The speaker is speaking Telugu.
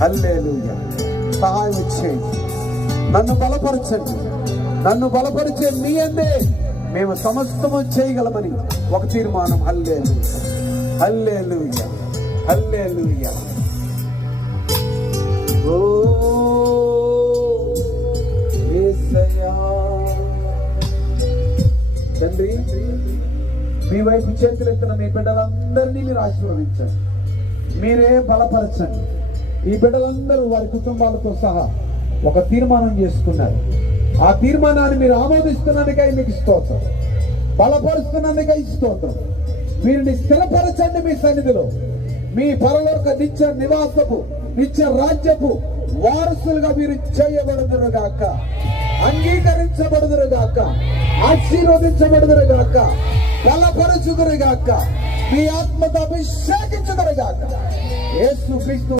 హల్లెలూయా. సహాయం చేయండి, నన్ను బలపరచండి. నన్ను బలపరిచే మీ అందే మేము సమస్తము చేయగలమని ఒక తీర్మానం. హల్లెలూయా, హల్లెలూయా, హల్లెలూయా. ఓ యేసయ్యా, తండ్రి మీ వైపు చేతులెత్తిన మీ బిడ్డలందరినీ మీరు ఆశీర్వదించండి, మీరే బలపరచండి. ఈ బిడ్డలందరూ వారి కుటుంబాలతో సహా ఒక తీర్మానం చేసుకున్నారు. ఆ తీర్మానాన్ని మీరు ఆమోదిస్తున్నందుకై మీకు స్తోత్రం, బలపరుస్తున్నందుకై స్తోత్రం. వీరిని స్థిరపరచండి మీ సన్నిధిలో. మీ పరలోక నిత్య నివాసపు నిత్య రాజ్యపు వారసులుగా మీరు చేయబడుదురుగాక, అంగీకరించబడుదురుగాక, ఆశీర్వదించబడుదురుగాక, బలపరచుదురుగాక, మీ ఆత్మతో అభిషేకించుదురుగాక. యేసు క్రీస్తు